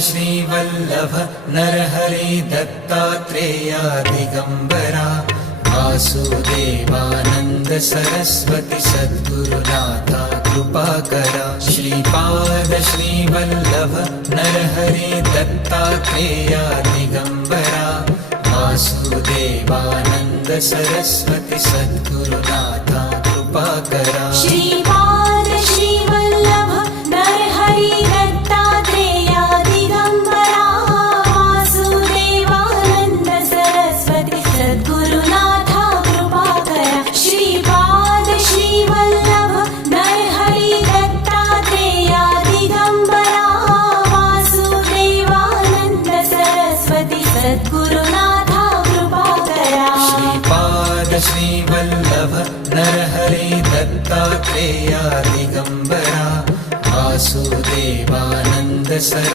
Shrivallabh Narhari Dattatreya Digambara Vasudevanand Saraswati सद्गुरुनाथा कृपाकरा। Shripad Shrivallabh Narhari Dattatreya Digambara Vasudevanand Saraswati सद्गुरुनाथा कृपाकरा। Shripad Shrivallabh Narhari Dattatreya Digambara Vasudevanand Saraswati सद्गुरुनाथा कृपाकरा। Shripad Shrivallabh Narhari Dattatreya Digambara Vasudevanand Saraswati सद्गुरुनाथा कृपाकरा। Shripad Shrivallabh Narhari Dattatreya Digambara Vasudevanand